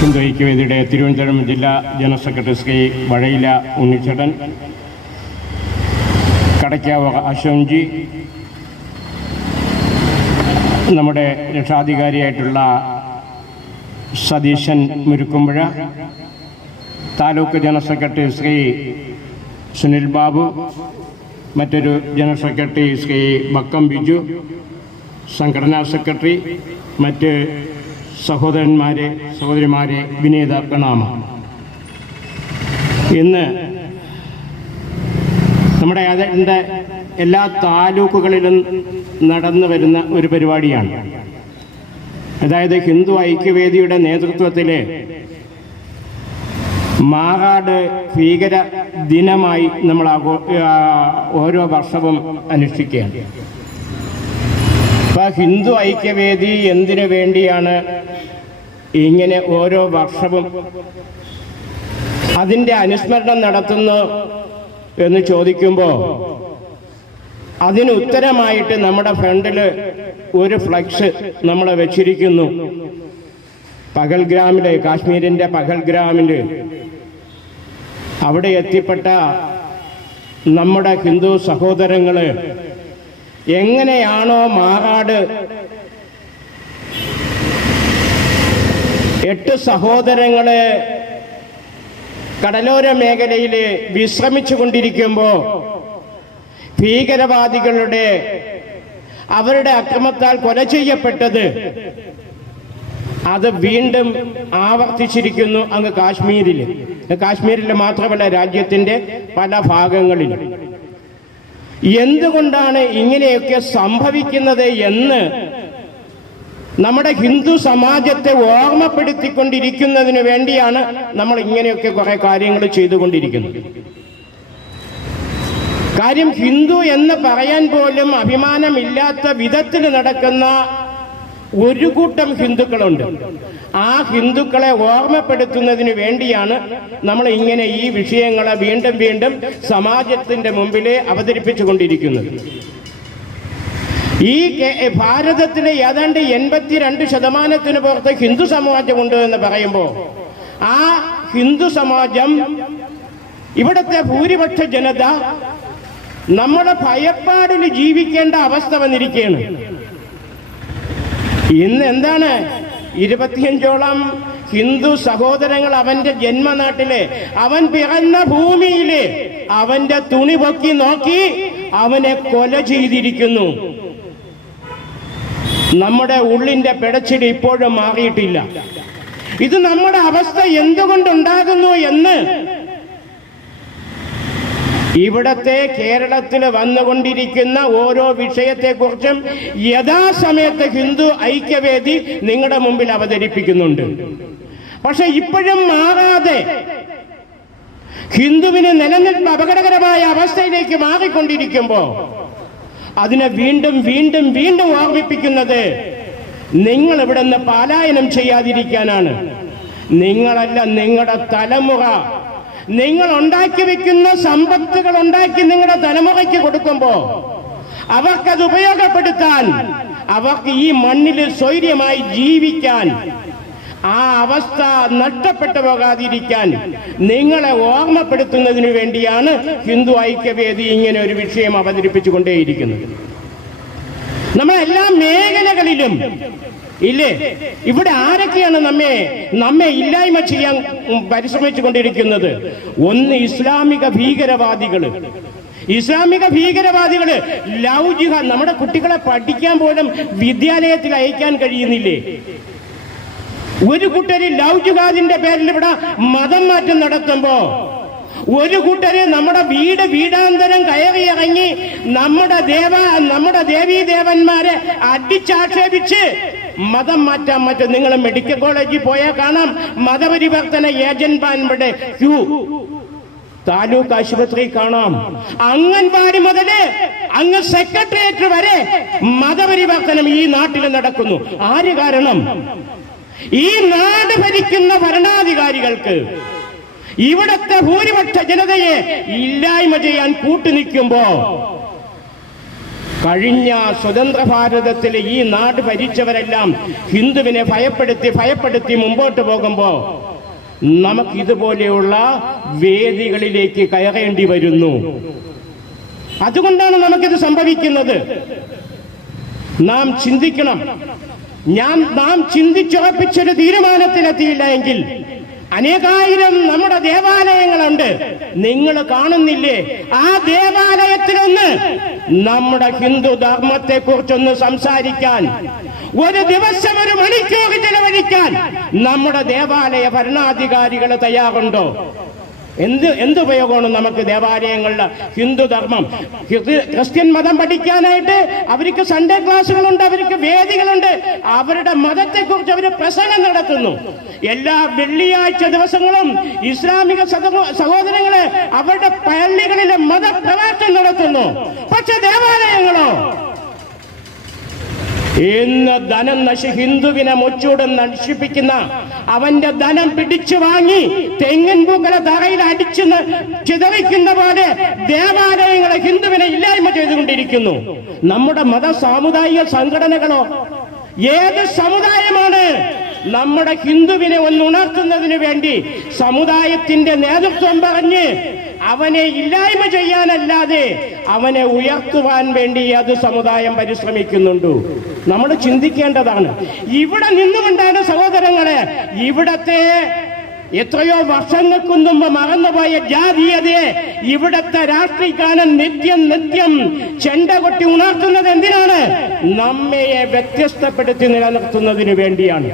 ഹിന്ദു ഐക്യവേദിയുടെ തിരുവനന്തപുരം ജില്ലാ general secretary Shri Vazhayila ഉണ്ണിച്ചേട്ടൻ, കടയ്ക്കാവ് അശോൻജി, നമ്മുടെ രക്ഷാധികാരിയായിട്ടുള്ള Satheesan Murukkumpuzha, taluk general secretary Shri Sunil Babu, മറ്റൊരു general secretary Shri become Biju, സംഘടനാ സെക്രട്ടറി, മറ്റ് സഹോദരന്മാരെ സഹോദരിമാരെ വിനീത പ്രണാമം. ഇന്ന് നമ്മുടെ അതിൻ്റെ എല്ലാ താലൂക്കുകളിലും നടന്നു വരുന്ന ഒരു പരിപാടിയാണ്. അതായത് ഹിന്ദു ഐക്യവേദിയുടെ നേതൃത്വത്തിൽ മാറാട് ഭീകര ദിനമായി നമ്മൾ ഓരോ വർഷവും അനുഷ്ഠിക്കുകയാണ്. അപ്പോൾ ഹിന്ദു ഐക്യവേദി എന്തിനു വേണ്ടിയാണ് ഇങ്ങനെ ഓരോ വർഷവും അതിൻ്റെ അനുസ്മരണം നടത്തുന്നു എന്ന് ചോദിക്കുമ്പോൾ അതിന് ഉത്തരമായിട്ട് നമ്മുടെ ഫ്രണ്ടിൽ ഒരു ഫ്ലക്സ് നമ്മൾ വെച്ചിരിക്കുന്നു. പഹൽഗ്രാമില്, കാശ്മീരിൻ്റെ പഹൽഗ്രാമിൽ അവിടെ എത്തിപ്പെട്ട നമ്മുടെ ഹിന്ദു സഹോദരങ്ങൾ എങ്ങനെയാണോ മാറാട് 8 സഹോദരങ്ങള് കടലോര മേഖലയിൽ വിശ്രമിച്ചു കൊണ്ടിരിക്കുമ്പോൾ ഭീകരവാദികളുടെ അവരുടെ അക്രമത്താൽ കൊല ചെയ്യപ്പെട്ടത് അത് വീണ്ടും ആവർത്തിച്ചിരിക്കുന്നു അങ്ങ് കാശ്മീരിൽ മാത്രമല്ല രാജ്യത്തിൻ്റെ പല ഭാഗങ്ങളിലും. എന്തുകൊണ്ടാണ് ഇങ്ങനെയൊക്കെ സംഭവിക്കുന്നത് എന്ന് നമ്മുടെ ഹിന്ദു സമാജത്തെ ഓർമ്മപ്പെടുത്തിക്കൊണ്ടിരിക്കുന്നതിന് വേണ്ടിയാണ് നമ്മൾ ഇങ്ങനെയൊക്കെ കുറെ കാര്യങ്ങൾ ചെയ്തുകൊണ്ടിരിക്കുന്നത്. കാര്യം ഹിന്ദു എന്ന് പറയാൻ പോലും അഭിമാനമില്ലാത്ത വിധത്തിൽ നടക്കുന്ന ഒരു കൂട്ടം ഹിന്ദുക്കളുണ്ട്. ആ ഹിന്ദുക്കളെ ഓർമ്മപ്പെടുത്തുന്നതിന് വേണ്ടിയാണ് നമ്മൾ ഇങ്ങനെ ഈ വിഷയങ്ങളെ വീണ്ടും വീണ്ടും സമാജത്തിന്റെ മുമ്പിൽ അവതരിപ്പിച്ചു കൊണ്ടിരിക്കുന്നത്. ഈ ഭാരതത്തിലെ ഏതാണ്ട് 82% പുറത്ത് ഹിന്ദു സമാജമുണ്ട് എന്ന് പറയുമ്പോൾ ആ ഹിന്ദു സമാജം, ഇവിടുത്തെ ഭൂരിപക്ഷ ജനത നമ്മുടെ ഭയപ്പാടിൽ ജീവിക്കേണ്ട അവസ്ഥ വന്നിരിക്കുകയാണ്. ഇന്ന് എന്താണ് 25ഓളം ഹിന്ദു സഹോദരങ്ങൾ അവന്റെ ജന്മനാട്ടിലെ, അവൻ പിറന്ന ഭൂമിയിലെ അവന്റെ തുണി പൊക്കി നോക്കി അവനെ കൊല ചെയ്തിരിക്കുന്നു. നമ്മുടെ ഉള്ളിന്റെ പിടച്ചിൽ ഇപ്പോഴും മാറിയിട്ടില്ല. ഇത് നമ്മുടെ അവസ്ഥ എന്തുകൊണ്ടുണ്ടാകുന്നു എന്ന് ഇവിടത്തെ കേരളത്തിൽ വന്നുകൊണ്ടിരിക്കുന്ന ഓരോ വിഷയത്തെക്കുറിച്ചും യഥാസമയത്ത് ഹിന്ദു ഐക്യവേദി നിങ്ങളുടെ മുമ്പിൽ അവതരിപ്പിക്കുന്നുണ്ട്. പക്ഷെ ഇപ്പോഴും മാറാതെ ഹിന്ദുവിന് നിലനിൽപ്പ് അപകടകരമായ അവസ്ഥയിലേക്ക് മാറിക്കൊണ്ടിരിക്കുമ്പോൾ അതിനെ വീണ്ടും വീണ്ടും വീണ്ടും ഓർമ്മിപ്പിക്കുന്നത് നിങ്ങൾ ഇവിടെ നിന്ന് പലായനം ചെയ്യാതിരിക്കാനാണ്. നിങ്ങളല്ല, നിങ്ങളുടെ തലമുറ, നിങ്ങൾ ഉണ്ടാക്കി വെക്കുന്ന സമ്പത്തുകൾ ഉണ്ടാക്കി നിങ്ങളുടെ തലമുറയ്ക്ക് കൊടുക്കുമ്പോൾ അവർക്കത് ഉപയോഗപ്പെടുത്താൻ, അവർക്ക് ഈ മണ്ണിൽ സ്വൈര്യമായി ജീവിക്കാൻ, ആ അവസ്ഥ നഷ്ടപ്പെട്ടു പോകാതിരിക്കാൻ നിങ്ങളെ ഓർമ്മപ്പെടുത്തുന്നതിന് വേണ്ടിയാണ് ഹിന്ദു ഐക്യവേദി ഇങ്ങനെ ഒരു വിഷയം അവതരിപ്പിച്ചുകൊണ്ടേയിരിക്കുന്നത്. നമ്മളെല്ലാ മേഖലകളിലും ഇല്ലേ, ഇവിടെ ആരൊക്കെയാണ് നമ്മെ ഇല്ലായ്മ ചെയ്യാൻ പരിശ്രമിച്ചു കൊണ്ടിരിക്കുന്നത്? ഒന്ന് ഇസ്ലാമിക ഭീകരവാദികള് ലവ് ജിഹാദ്. നമ്മുടെ കുട്ടികളെ പഠിക്കാൻ പോലും വിദ്യാലയത്തിൽ അയക്കാൻ കഴിയുന്നില്ലേ? ഒരു കൂട്ടര് ലവ് ജിഹാദിന്റെ പേരിൽ ഇവിടെ മതം മാറ്റം നടത്തുമ്പോ ഒരു കൂട്ടര് നമ്മുടെ വീടാന്തരം കയറി ഇറങ്ങി നമ്മുടെ ദേവീദേവന്മാരെ അടിച്ചാക്ഷേപിച്ച് മതം മാറ്റാൻ പറ്റും. നിങ്ങൾ മെഡിക്കൽ കോളേജിൽ പോയാൽ കാണാം മതപരിവർത്തന ഏജന്റ്മാരുടെ ക്യൂ. താലൂക്ക് ആശുപത്രി കാണാം. അംഗൻവാടി മുതല് അങ്ങ് സെക്രട്ടേറിയറ്റ് വരെ മതപരിവർത്തനം ഈ നാട്ടിൽ നടക്കുന്നു. ആര് കാരണം? ഈ നാട് ഭരിക്കുന്ന ഭരണാധികാരികൾക്ക് ഇവിടത്തെ ഭൂരിപക്ഷ ജനതയെ ഇല്ലായ്മ ചെയ്യാൻ കൂട്ടുനിൽക്കുമ്പോ കഴിഞ്ഞ സ്വതന്ത്ര ഭാരതത്തിൽ ഈ നാട് ഭരിച്ചവരെല്ലാം ഹിന്ദുവിനെ ഭയപ്പെടുത്തി മുമ്പോട്ട് പോകുമ്പോൾ നമുക്കിതുപോലെയുള്ള വേദികളിലേക്ക് കയറേണ്ടി വരുന്നു. അതുകൊണ്ടാണ് നമുക്കിത് സംഭവിക്കുന്നത്. നാം ചിന്തിക്കണം. നാം ചിന്തിച്ചുറപ്പിച്ചൊരു തീരുമാനത്തിലെത്തിയില്ല എങ്കിൽ അനേകായിരം നമ്മുടെ ദേവാലയങ്ങളുണ്ട്, നിങ്ങൾ കാണുന്നില്ലേ? ആ ദേവാലയത്തിലൊന്ന് നമ്മുടെ ഹിന്ദു ധർമ്മത്തെ കുറിച്ചൊന്ന് സംസാരിക്കാൻ, ഒരു ദിവസം 1 മണിക്കൂർ ചെലവഴിക്കാൻ നമ്മുടെ ദേവാലയ ഭരണാധികാരികൾ തയ്യാറുണ്ടോ? എന്ത് ഉപയോഗമാണ് നമുക്ക് ദേവാലയങ്ങളുടെ ഹിന്ദു ധർമ്മം? ക്രിസ്ത്യൻ മതം പഠിക്കാനായിട്ട് അവർക്ക് സൺഡേ ക്ലാസ്സുകളുണ്ട്, അവർക്ക് വേദികളുണ്ട്, അവരുടെ മതത്തെക്കുറിച്ച് അവർ പ്രസംഗം നടത്തുന്നു. എല്ലാ വെള്ളിയാഴ്ച ദിവസങ്ങളും ഇസ്ലാമിക സഹോദരങ്ങളെ അവരുടെ പള്ളികളിലെ മതപ്രഭാഷണം നടത്തുന്നു. പക്ഷെ ദേവാലയങ്ങളോ? ഇന്ന് ധനം ഹിന്ദുവിനെ മുച്ചൂടും നശിപ്പിക്കുന്ന അവന്റെ ധനം പിടിച്ചു വാങ്ങി തെങ്ങിൻ പൂക്കളെ തറയിൽ അടിച്ചു ചിതറിക്കുന്ന പോലെ ദേവാലയങ്ങളെ ഹിന്ദുവിനെ ഇല്ലായ്മ ചെയ്തുകൊണ്ടിരിക്കുന്നു. നമ്മുടെ മത സാമുദായിക സംഘടനകളോ? ഏത് സമുദായമാണ് നമ്മുടെ ഹിന്ദുവിനെ ഒന്ന് ഉണർത്തുന്നതിന് വേണ്ടി സമുദായത്തിന്റെ നേതൃത്വം പറഞ്ഞ് അവനെ ഇല്ലായ്മ ചെയ്യാനല്ലാതെ അവനെ ഉയർത്തുവാൻ വേണ്ടി അത് സമുദായം പരിശ്രമിക്കുന്നുണ്ട്? നമ്മൾ ചിന്തിക്കേണ്ടതാണ്. ഇവിടെ നിന്നുകൊണ്ടാണ് സഹോദരങ്ങളെ ഇവിടത്തെ എത്രയോ വർഷങ്ങൾക്ക് മുമ്പ് മറന്നുപോയ ജാതീയതയെ ഇവിടത്തെ രാഷ്ട്രീയക്കാരൻ നിത്യം ചെണ്ട കൊട്ടി ഉണർത്തുന്നത് എന്തിനാണ്? നമ്മയെ വ്യത്യസ്തപ്പെടുത്തി നിലനിർത്തുന്നതിന് വേണ്ടിയാണ്.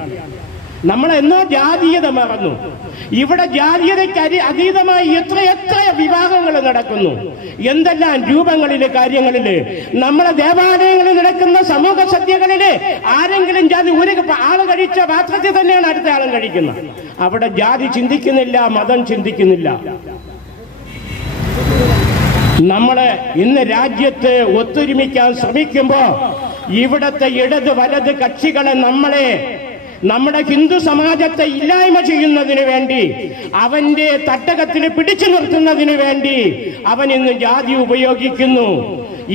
നമ്മളെന്നോ ജാതീയത മറന്നു. ഇവിടെ ജാതീയതയ്ക്ക് അതീതമായി എത്ര വിവാഹങ്ങൾ നടക്കുന്നു, എന്തെല്ലാം രൂപങ്ങളില് കാര്യങ്ങളില്. നമ്മളെ ദേവാലയങ്ങളിൽ നടക്കുന്ന സമൂഹ സദ്യകളില് ആരെങ്കിലും ജാതി ഒരു ആള് കഴിച്ച പാത്രത്തിൽ തന്നെയാണ് അടുത്ത ആളും കഴിക്കുന്നത്. അവിടെ ജാതി ചിന്തിക്കുന്നില്ല, മതം ചിന്തിക്കുന്നില്ല. നമ്മള് ഇന്ന് രാജ്യത്ത് ഒത്തൊരുമിക്കാൻ ശ്രമിക്കുമ്പോ ഇവിടത്തെ ഇടത് വലത് കക്ഷികളെ നമ്മുടെ ഹിന്ദു സമാജത്തെ ഇല്ലായ്മ ചെയ്യുന്നതിന് വേണ്ടി, അവന്റെ തട്ടകത്തിൽ പിടിച്ചു നിർത്തുന്നതിന് വേണ്ടി അവൻ ഇന്ന് ജാതി ഉപയോഗിക്കുന്നു.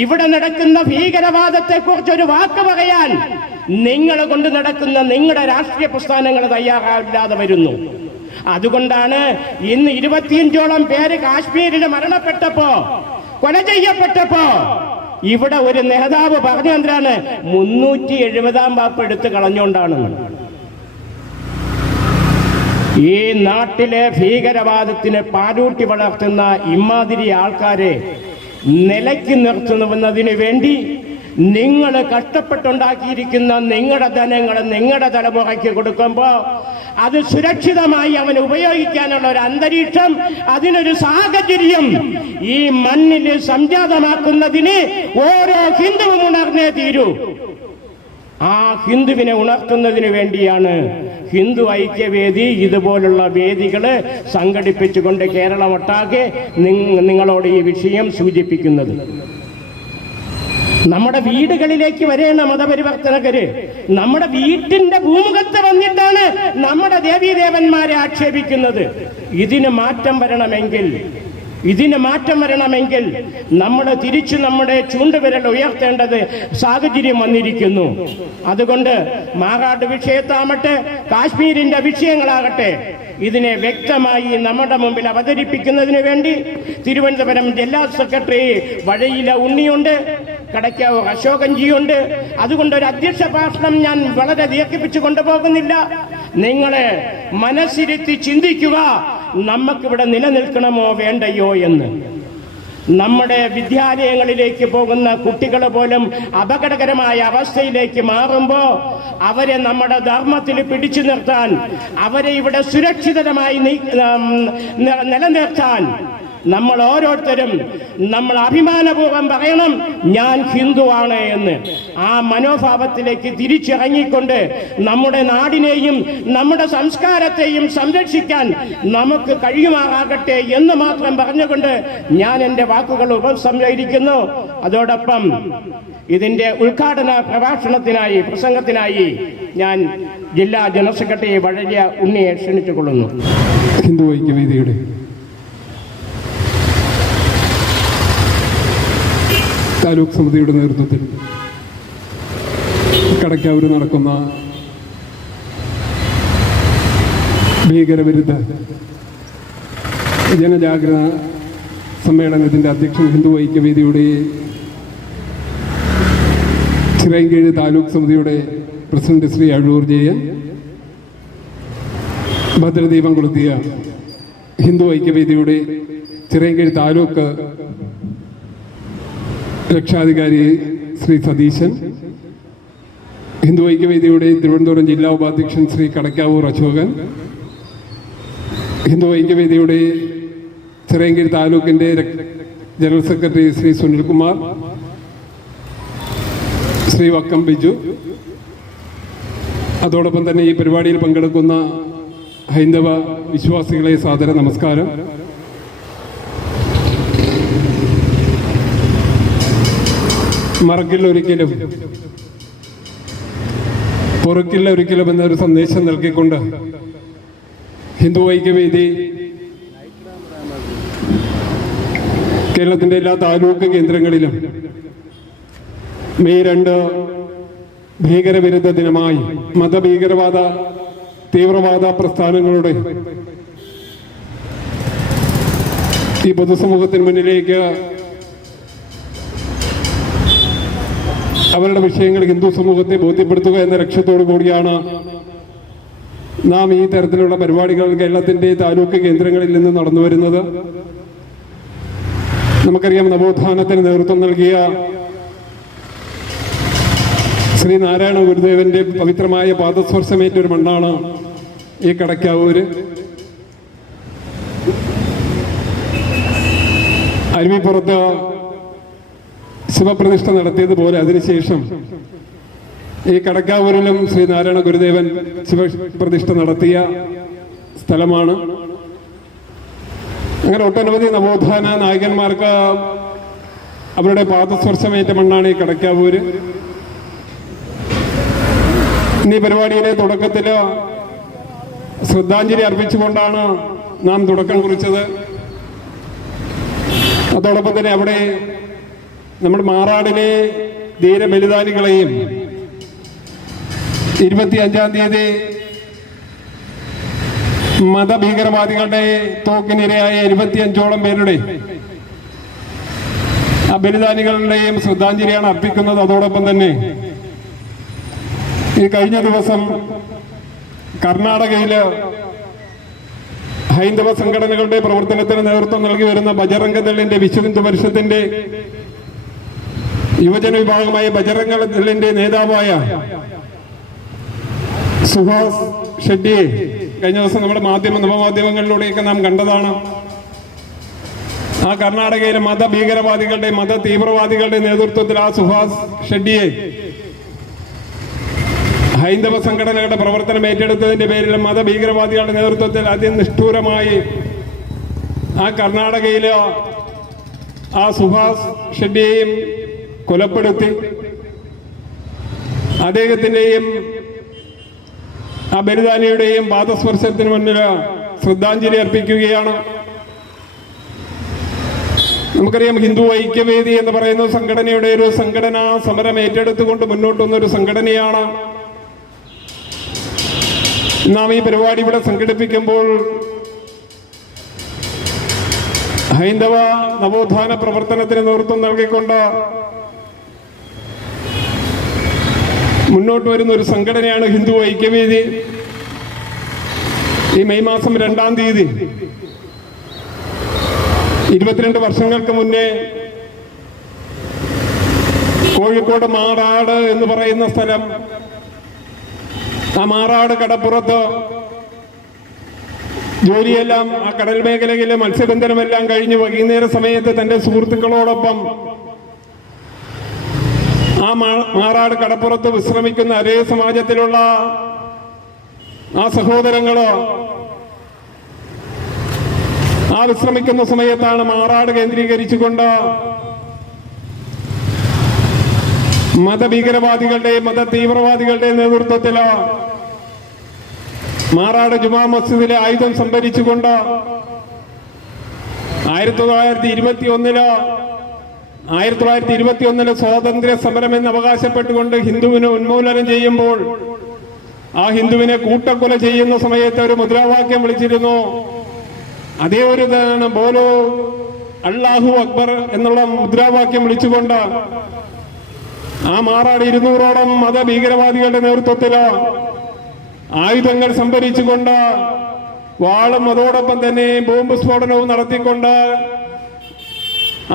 ഇവിടെ നടക്കുന്ന ഭീകരവാദത്തെ കുറിച്ചൊരു വാക്ക് പറയാൻ നിങ്ങളെ കൊണ്ട് നടക്കുന്ന നിങ്ങളുടെ രാഷ്ട്രീയ പ്രസ്ഥാനങ്ങൾ തയ്യാറാവില്ലാതെ വരുന്നു. അതുകൊണ്ടാണ് ഇന്ന് 25ഓളം പേര് കാശ്മീരിൽ മരണപ്പെട്ടപ്പോ, കൊല ചെയ്യപ്പെട്ടപ്പോ ഇവിടെ ഒരു നേതാവ് പറഞ്ഞെന്താണ്? 370-ാം വാപ്പ് എടുത്ത് കളഞ്ഞുകൊണ്ടാണ്. ഈ നാട്ടിലെ ഭീകരവാദത്തിന് പാലൂട്ടി വളർത്തുന്ന ഇമാതിരി ആൾക്കാരെ നിലയ്ക്ക് നിർത്തുന്നതിന് വേണ്ടി നിങ്ങൾ കഷ്ടപ്പെട്ടുണ്ടാക്കിയിരിക്കുന്ന നിങ്ങളുടെ ധനങ്ങൾ നിങ്ങളുടെ തലമുറയ്ക്ക് കൊടുക്കുമ്പോൾ അത് സുരക്ഷിതമായി അവൻ ഉപയോഗിക്കാനുള്ള ഒരു അന്തരീക്ഷം, അതിനൊരു സാഹചര്യം ഈ മണ്ണിൽ സംജാതമാക്കുന്നതിന് ഓരോ ഹിന്ദുവും ഉണർന്നേ തീരൂ. ആ ഹിന്ദുവിനെ ഉണർത്തുന്നതിന് വേണ്ടിയാണ് ഹിന്ദു ഐക്യവേദി ഇതുപോലുള്ള വേദികള് സംഘടിപ്പിച്ചുകൊണ്ട് കേരളമൊട്ടാകെ നിങ്ങളോട് ഈ വിഷയം സൂചിപ്പിക്കുന്നത്. നമ്മുടെ വീടുകളിലേക്ക് വരെയാണ് മതപരിവർത്തനകര്. നമ്മുടെ വീട്ടിന്റെ ഭൂമുഖത്ത് വന്നിട്ടാണ് നമ്മുടെ ദേവീദേവന്മാരെ ആക്ഷേപിക്കുന്നത്. ഇതിന് മാറ്റം വരണമെങ്കിൽ നമ്മൾ തിരിച്ചു നമ്മുടെ ചൂണ്ടുവിരൽ ഉയർത്തേണ്ടത് സാഹചര്യം വന്നിരിക്കുന്നു. അതുകൊണ്ട് മാറാട് വിഷയത്താമട്ടെ, കാശ്മീരിന്റെ വിഷയങ്ങളാകട്ടെ, ഇതിനെ വ്യക്തമായി നമ്മുടെ മുമ്പിൽ അവതരിപ്പിക്കുന്നതിന് വേണ്ടി തിരുവനന്തപുരം ജില്ലാ സെക്രട്ടറി വഴയില ഉണ്ണിയുണ്ട്, കടയ്ക്കാവ് അശോകൻജിയുണ്ട്. അതുകൊണ്ട് ഒരു അധ്യക്ഷ ഭാഷണം ഞാൻ വളരെ ദീർഘിപ്പിച്ചു കൊണ്ടുപോകുന്നില്ല. നിങ്ങളെ മനസ്സിരുത്തി ചിന്തിക്കുക, നമുക്കിവിടെ നിലനിൽക്കണമോ വേണ്ടയോ എന്ന്. നമ്മുടെ വിദ്യാലയങ്ങളിലേക്ക് പോകുന്ന കുട്ടികൾ പോലും അപകടകരമായ അവസ്ഥയിലേക്ക് മാറുമ്പോൾ അവരെ നമ്മുടെ ധർമ്മത്തിൽ പിടിച്ചു നിർത്താൻ, അവരെ ഇവിടെ സുരക്ഷിതമായി നിലനിർത്താൻ നമ്മൾ ഓരോരുത്തരും നമ്മൾ അഭിമാനപൂർവ്വം പറയണം, ഞാൻ ഹിന്ദുവാണ് എന്ന്. ആ മനോഭാവത്തിലേക്ക് തിരിച്ചിറങ്ങിക്കൊണ്ട് നമ്മുടെ നാടിനെയും നമ്മുടെ സംസ്കാരത്തെയും സംരക്ഷിക്കാൻ നമുക്ക് കഴിയുമാറാകട്ടെ എന്ന് മാത്രം പറഞ്ഞുകൊണ്ട് ഞാൻ എൻ്റെ വാക്കുകൾ ഉപസംഹരിക്കുന്നു. അതോടൊപ്പം ഇതിന്റെ ഉദ്ഘാടന പ്രസംഗത്തിനായി ഞാൻ ജില്ലാ ജനറൽ സെക്രട്ടറി വഴലിയ ഉണ്ണിയെ ക്ഷണിച്ചുകൊള്ളുന്നു. ഹിന്ദു ഐക്യവേദിയുടെ താലൂക്ക് സമിതിയുടെ നേതൃത്വത്തിൽ കടയ്ക്കാവൂർ നടക്കുന്ന ഭീകരവിരുദ്ധ ജനജാഗ്രത സമ്മേളനത്തിൻ്റെ അധ്യക്ഷൻ ഹിന്ദു ഐക്യവേദിയുടെ ചിറയൻകീഴ് താലൂക്ക് സമിതിയുടെ പ്രസിഡന്റ് ശ്രീ അഴൂർ ജയൻ, ഭദ്രദീപം കൊളുത്തിയ ഹിന്ദു ഐക്യവേദിയുടെ ചിറയൻകീഴ് താലൂക്ക് രക്ഷാധികാരി ശ്രീ സതീശൻ, ഹിന്ദു ഐക്യവേദിയുടെ തിരുവനന്തപുരം ജില്ലാ ഉപാധ്യക്ഷൻ ശ്രീ കടയ്ക്കാവൂർ അശോകൻ, ഹിന്ദു ഐക്യവേദിയുടെ ചിറയൻകീഴ് താലൂക്കിൻ്റെ ജനറൽ സെക്രട്ടറി ശ്രീ സുനിൽകുമാർ, ശ്രീ വക്കം ബിജു, അതോടൊപ്പം തന്നെ ഈ പരിപാടിയിൽ പങ്കെടുക്കുന്ന ഹൈന്ദവ വിശ്വാസികളെ സാദര നമസ്കാരം. മറക്കില്ല ഒരിക്കലും, പൊറുക്കില്ല ഒരിക്കലും എന്നൊരു സന്ദേശം നൽകിക്കൊണ്ട് ഹിന്ദു ഐക്യവേദി കേരളത്തിൻ്റെ എല്ലാ താലൂക്ക് കേന്ദ്രങ്ങളിലും മെയ് 2 ഭീകരവിരുദ്ധ ദിനമായി മതഭീകരവാദ തീവ്രവാദ പ്രസ്ഥാനങ്ങളുടെ ഈ പൊതുസമൂഹത്തിന് മുന്നിലേക്ക് അവരുടെ വിഷയങ്ങൾ ഹിന്ദു സമൂഹത്തെ ബോധ്യപ്പെടുത്തുക എന്ന ലക്ഷ്യത്തോടു കൂടിയാണ് നാം ഈ തരത്തിലുള്ള പരിപാടികൾ കേരളത്തിൻ്റെ താലൂക്ക് കേന്ദ്രങ്ങളിൽ നിന്ന് നടന്നു വരുന്നത്. നമുക്കറിയാം, നവോത്ഥാനത്തിന് നേതൃത്വം നൽകിയ ശ്രീ നാരായണ ഗുരുദേവന്റെ പവിത്രമായ പാദസ്പർശമേറ്റ ഒരു മണ്ണാണ് ഈ കടയ്ക്കാവൂര്. അരുവിപ്പുറത്ത് ശിവപ്രതിഷ്ഠ നടത്തിയതുപോലെ അതിനുശേഷം ഈ കടയ്ക്കാവൂരിലും ശ്രീ നാരായണ ഗുരുദേവൻ ശിവപ്രതിഷ്ഠ നടത്തിയ സ്ഥലമാണ്. അങ്ങനെ ഒട്ടനവധി നവോത്ഥാന നായകന്മാർക്ക് അവരുടെ പാദസ്പർശമേറ്റ മണ്ണാണ് ഈ കടയ്ക്കാവൂര്. ഇന്ന് ഈ പരിപാടിയുടെ തുടക്കത്തിൽ ശ്രദ്ധാഞ്ജലി അർപ്പിച്ചുകൊണ്ടാണ് നാം തുടക്കം കുറിച്ചത്. അതോടൊപ്പം തന്നെ അവിടെ നമ്മുടെ മാറാടിലെ ധീരബലിദാനികളെയും 25-ാം തീയതി മതഭീകരവാദികളുടെ തോക്കിനിരയായ 25ഓളം പേരുടെ ആ ബലിദാനികളുടെയും ശ്രദ്ധാഞ്ജലിയാണ് അർപ്പിക്കുന്നത്. അതോടൊപ്പം തന്നെ ഈ കഴിഞ്ഞ ദിവസം കർണാടകയില് ഹൈന്ദവ സംഘടനകളുടെ പ്രവർത്തനത്തിന് നേതൃത്വം നൽകി വരുന്ന ബജറംഗദളിന്റെ വിശ്വഹിന്ദു പരിഷത്തിന്റെ യുവജന വിഭാഗമായ ബജറംഗദളിന്റെ നേതാവായ സുഹാസ് ഷെഡ്ഡിയെ കഴിഞ്ഞ ദിവസം നമ്മുടെ നവമാധ്യമങ്ങളിലൂടെയൊക്കെ നാം കണ്ടതാണ്. ആ കർണാടകയിലെ മതഭീകരവാദികളുടെ മത തീവ്രവാദികളുടെ നേതൃത്വത്തിൽ ആ സുഹാസ് ഷെഡ്ഡിയെ ഹൈന്ദവ സംഘടനകളുടെ പ്രവർത്തനം ഏറ്റെടുത്തതിന്റെ പേരിൽ മതഭീകരവാദികളുടെ നേതൃത്വത്തിൽ അതിനിഷ്ഠൂരമായി ആ കർണാടകയിലെ ആ സുഹാസ് ഷെഡ്ഡിയെയും കൊലപ്പെടുത്തി അദ്ദേഹത്തിൻ്റെയും ആ ബലിദാനിയുടെയും പാദസ്പർശത്തിന് മുന്നിൽ ശ്രദ്ധാഞ്ജലി അർപ്പിക്കുകയാണ്. നമുക്കറിയാം, ഹിന്ദു ഐക്യവേദി എന്ന് പറയുന്ന സംഘടനയുടെ ഒരു സംഘടനാ സമരം ഏറ്റെടുത്തുകൊണ്ട് മുന്നോട്ട് വന്നൊരു സംഘടനയാണ്. നാം ഈ പരിപാടി ഇവിടെ സംഘടിപ്പിക്കുമ്പോൾ ഹൈന്ദവ നവോത്ഥാന പ്രവർത്തനത്തിന് നേതൃത്വം നൽകിക്കൊണ്ട് മുന്നോട്ട് വരുന്ന ഒരു സംഘടനയാണ് ഹിന്ദു ഐക്യവേദി. ഈ മെയ് മാസം 2-ാം തീയതി 22 വർഷങ്ങൾക്ക് മുന്നേ കോഴിക്കോട് മാറാട് എന്ന് പറയുന്ന സ്ഥലം, ആ മാറാട് കടപ്പുറത്ത് ജോലിയെല്ലാം ആ കടൽ മേഖലയിലെ മത്സ്യബന്ധനമെല്ലാം കഴിഞ്ഞ് വൈകുന്നേര സമയത്ത് തന്റെ സുഹൃത്തുക്കളോടൊപ്പം ആ മാറാട് കടപ്പുറത്ത് വിശ്രമിക്കുന്ന അരേ സമാജത്തിലുള്ള ആ സഹോദരങ്ങള് ആ വിശ്രമിക്കുന്ന സമയത്താണ് മാറാട് കേന്ദ്രീകരിച്ചുകൊണ്ട് മതഭീകരവാദികളുടെ മത തീവ്രവാദികളുടെ നേതൃത്വത്തിൽ മാറാട് ജുമാ മസ്ജിദിലെ ആയുധം സംഭരിച്ചുകൊണ്ട് 1921 1921 സ്വാതന്ത്ര്യ സമരം എന്ന് അവകാശപ്പെട്ടുകൊണ്ട് ഹിന്ദുവിനെ ഉന്മൂലനം ചെയ്യുമ്പോൾ ആ ഹിന്ദുവിനെ കൂട്ടക്കൊല ചെയ്യുന്ന സമയത്ത് ഒരു മുദ്രാവാക്യം വിളിച്ചിരുന്നു. അതേ ഒരു ഇതാണ് ബോലോ അല്ലാഹു അക്ബർ എന്നുള്ള മുദ്രാവാക്യം വിളിച്ചുകൊണ്ട് ആ മാറാട് 200ഓളം മതഭീകരവാദികളുടെ നേതൃത്വത്തിൽ ആയുധങ്ങൾ സംഭരിച്ചുകൊണ്ട് വാളും അതോടൊപ്പം തന്നെ ബോംബ് സ്ഫോടനവും നടത്തിക്കൊണ്ട്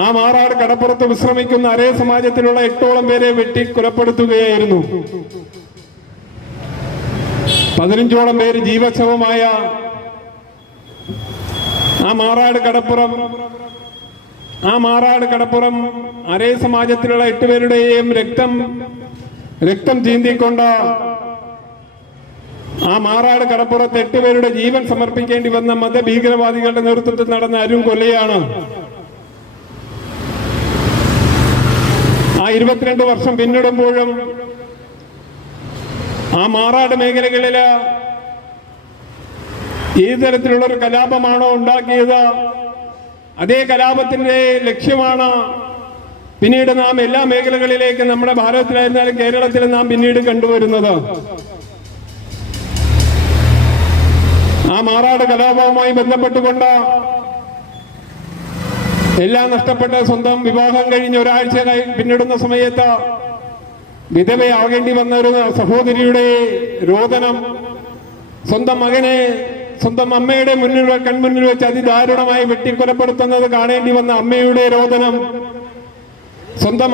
ആ മാറാട് കടപ്പുറത്ത് വിശ്രമിക്കുന്ന അരേ സമാജത്തിലുള്ള 8ഓളം പേരെ വെട്ടി കൊലപ്പെടുത്തുകയായിരുന്നു. 15ഓളം പേര് ജീവച്ഛവമായ ആ മാറാട് കടപ്പുറം അരേ സമാജത്തിലുള്ള 8 പേരുടെയും രക്തം ചീന്തിക്കൊണ്ട് ആ മാറാട് കടപ്പുറത്ത് 8 പേരുടെ ജീവൻ സമർപ്പിക്കേണ്ടി വന്ന മതഭീകരവാദികളുടെ നേതൃത്വത്തിൽ നടന്ന അരും കൊലയാണ്. ആ 22 വർഷം പിന്നിടുമ്പോഴും ആ മാറാട് മേഖലകളില് ഏത് തരത്തിലുള്ള ഒരു കലാപമാണോ ഉണ്ടാക്കിയത്, അതേ കലാപത്തിന്റെ ലക്ഷ്യമാണ് പിന്നീട് നാം എല്ലാ മേഖലകളിലേക്കും നമ്മുടെ ഭാരതത്തിലായിരുന്നാലും കേരളത്തിലും നാം പിന്നീട് കണ്ടുവരുന്നത്. ആ മാറാട് കലാപവുമായി ബന്ധപ്പെട്ടുകൊണ്ട് എല്ലാം നഷ്ടപ്പെട്ട സ്വന്തം വിവാഹം കഴിഞ്ഞ് ഒരാഴ്ച പിന്നിടുന്ന സമയത്ത് വിധവയാകേണ്ടി വന്ന ഒരു സഹോദരിയുടെ രോദനം, സ്വന്തം മകനെ സ്വന്തം അമ്മയുടെ കൺമുന്നിൽ വെച്ച് അതിദാരുണമായി വെട്ടിക്കൊലപ്പെടുത്തുന്നത് കാണേണ്ടി വന്ന അമ്മയുടെ രോദനം, സ്വന്തം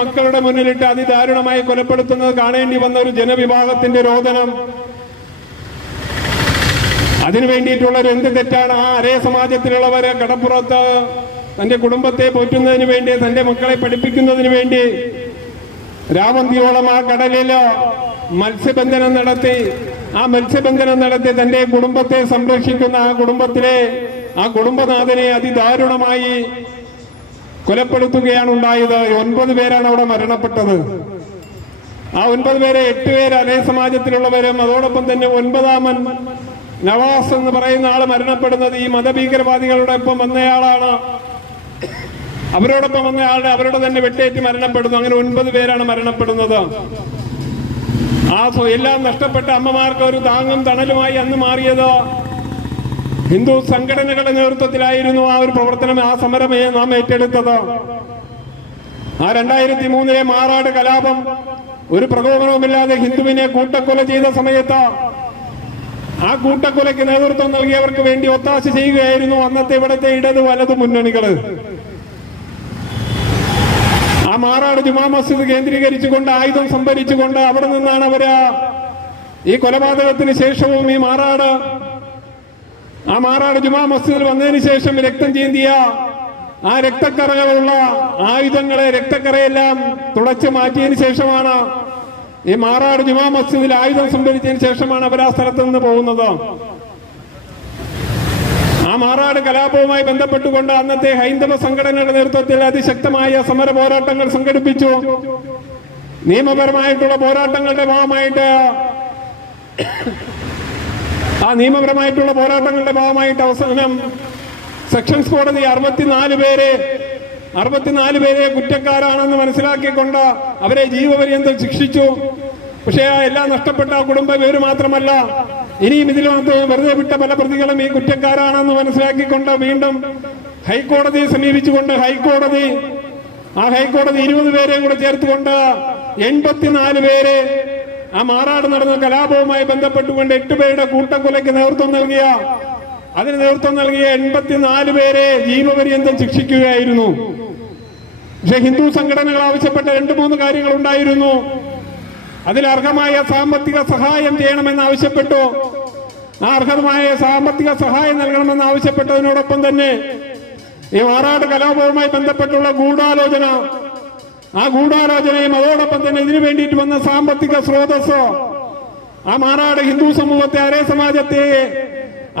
മക്കളുടെ മുന്നിലിട്ട് അതിദാരുണമായി കൊലപ്പെടുത്തുന്നത് കാണേണ്ടി വന്ന ഒരു ജനവിഭാഗത്തിന്റെ രോദനം, അതിനു വേണ്ടിയിട്ടുള്ളൊരു എന്ത് തെറ്റാണ് ആ അരേ സമാജത്തിലുള്ളവര് കടപ്പുറത്ത് തന്റെ കുടുംബത്തെ പോറ്റുന്നതിന് വേണ്ടി, തന്റെ മക്കളെ പഠിപ്പിക്കുന്നതിന് വേണ്ടി രാവന്തിയോളം ആ കടലില് മത്സ്യബന്ധനം നടത്തി തന്റെ കുടുംബത്തെ സംരക്ഷിക്കുന്ന ആ കുടുംബനാഥനെ അതിദാരുണമായി കൊലപ്പെടുത്തുകയാണ് ഉണ്ടായത്. 9 പേരാണ് അവിടെ മരണപ്പെട്ടത്. ആ 9 പേരെ 8 പേര് അരേ സമാജത്തിലുള്ളവരും അതോടൊപ്പം തന്നെ 9ാമൻ നവാസ് എന്ന് പറയുന്ന ആള് മരണപ്പെടുന്നത് ഈ മതഭീകരവാദികളുടെ ഒപ്പം വന്നയാളാണ്. അവരോടൊപ്പം വന്നയാളുടെ അവരുടെ തന്നെ വെട്ടേറ്റ് മരണപ്പെടുന്നു. അങ്ങനെ 9 പേരാണ് മരണപ്പെടുന്നത്. എല്ലാം നഷ്ടപ്പെട്ട അമ്മമാർക്ക് ഒരു താങ്ങും തണലുമായി അന്ന് മാറിയത് ഹിന്ദു സംഘടനകളുടെ നേതൃത്വത്തിലായിരുന്നു ആ ഒരു പ്രവർത്തനം, ആ സമരമേ നാം ഏറ്റെടുത്തത്. ആ 2003 മാറാട് കലാപം ഒരു പ്രകോപനവുമില്ലാതെ ഹിന്ദുവിനെ കൂട്ടക്കൊല ചെയ്ത സമയത്ത് ആ കൂട്ടക്കൊലയ്ക്ക് നേതൃത്വം നൽകിയവർക്ക് വേണ്ടി ഒത്താശ ചെയ്യുകയായിരുന്നു അന്നത്തെ ഇവിടുത്തെ ഇടത് വലതു മുന്നണികള്. ആ മാറാട് ജുമാ മസ്ജിദ് കേന്ദ്രീകരിച്ചുകൊണ്ട് ആയുധം സംഭരിച്ചുകൊണ്ട് അവിടെ നിന്നാണ് അവര് ഈ കൊലപാതകത്തിന് ശേഷവും ഈ മാറാട് ജുമാ മസ്ജിദിൽ വന്നതിന് ശേഷം രക്തം ചീന്തിയ ആ രക്തക്കറകളുള്ള ആയുധങ്ങളെ രക്തക്കറയെല്ലാം തുടച്ചു മാറ്റിയതിനു ശേഷമാണ് ഈ മാറാട് ജുമാ മസ്ജിദിൽ ആയുധം സംഭരിച്ചതിന് ശേഷമാണ് അവർ ആ സ്ഥലത്ത് നിന്ന് പോകുന്നത്. ആ മാറാട് കലാപവുമായി ബന്ധപ്പെട്ടുകൊണ്ട് അന്നത്തെ ഹൈന്ദവ സംഘടനയുടെ നേതൃത്വത്തിൽ അതിശക്തമായ സമര പോരാട്ടങ്ങൾ സംഘടിപ്പിച്ചു. നിയമപരമായിട്ടുള്ള പോരാട്ടങ്ങളുടെ ഭാഗമായിട്ട് അവസാനം സെക്ഷൻസ് കോടതി 64 പേരെ കുറ്റക്കാരാണെന്ന് മനസ്സിലാക്കിക്കൊണ്ട് അവരെ ജീവപര്യന്തം ശിക്ഷിച്ചു. പക്ഷേ എല്ലാം നഷ്ടപ്പെട്ട കുടുംബം ഇവര് മാത്രമല്ല, ഇനിയും ഇതിൽ വെറുതെ വിട്ട പല പ്രതികളും ഈ കുറ്റക്കാരാണെന്ന് മനസ്സിലാക്കിക്കൊണ്ട് വീണ്ടും ഹൈക്കോടതിയെ സമീപിച്ചുകൊണ്ട് ഹൈക്കോടതി 20 പേരെയും കൂടെ ചേർത്തുകൊണ്ട് 84 പേരെ ആ മാറാട് നടന്ന കലാപവുമായി ബന്ധപ്പെട്ടുകൊണ്ട് 8 പേരുടെ കൂട്ടക്കൊലയ്ക്ക് നേതൃത്വം നൽകിയ 84 പേരെ ജീവപര്യന്തം ശിക്ഷിക്കുകയായിരുന്നു. പക്ഷെ ഹിന്ദു സംഘടനകൾ ആവശ്യപ്പെട്ട 2-3 കാര്യങ്ങൾ ഉണ്ടായിരുന്നു. അതിൽ അർഹമായ സാമ്പത്തിക സഹായം ചെയ്യണമെന്ന് ആവശ്യപ്പെട്ടു. ആ അർഹമായ സാമ്പത്തിക സഹായം നൽകണമെന്ന് ആവശ്യപ്പെട്ടതിനോടൊപ്പം തന്നെ ഈ മാറാട് കലാപവുമായി ബന്ധപ്പെട്ടുള്ള ഗൂഢാലോചനയും അതോടൊപ്പം തന്നെ ഇതിനു വേണ്ടിയിട്ട് വന്ന സാമ്പത്തിക സ്രോതസ് ആ മാറാട് ഹിന്ദു സമൂഹത്തെ അരേ സമാജത്തെ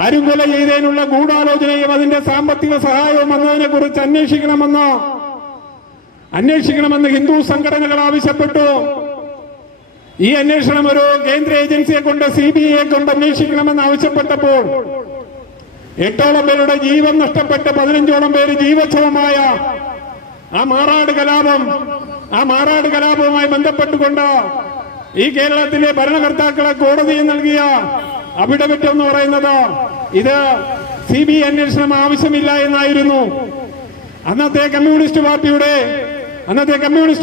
അരുകൊല ചെയ്തതിനുള്ള ഗൂഢാലോചനയും അതിന്റെ സാമ്പത്തിക സഹായവും വന്നതിനെ കുറിച്ച് അന്വേഷിക്കണമെന്ന് ഹിന്ദു സംഘടനകൾ ആവശ്യപ്പെട്ടു. ഈ അന്വേഷണം ഒരു കേന്ദ്ര ഏജൻസിയെ കൊണ്ട് CBI കൊണ്ട് അന്വേഷിക്കണമെന്ന് ആവശ്യപ്പെട്ടപ്പോൾ 8ഓളം പേരുടെ ജീവൻ നഷ്ടപ്പെട്ട് 15ഓളം പേര് ജീവച്ഛവമായ ആ മാറാട് കലാപവുമായി ബന്ധപ്പെട്ടുകൊണ്ട് ഈ കേരളത്തിലെ ഭരണകർത്താക്കളെ കോടതിയിൽ നൽകിയ അഫിഡവിറ്റ് എന്ന് പറയുന്നത് ഇത് CBI അന്വേഷണം ആവശ്യമില്ല എന്നായിരുന്നു. അന്നത്തെ കമ്മ്യൂണിസ്റ്റ്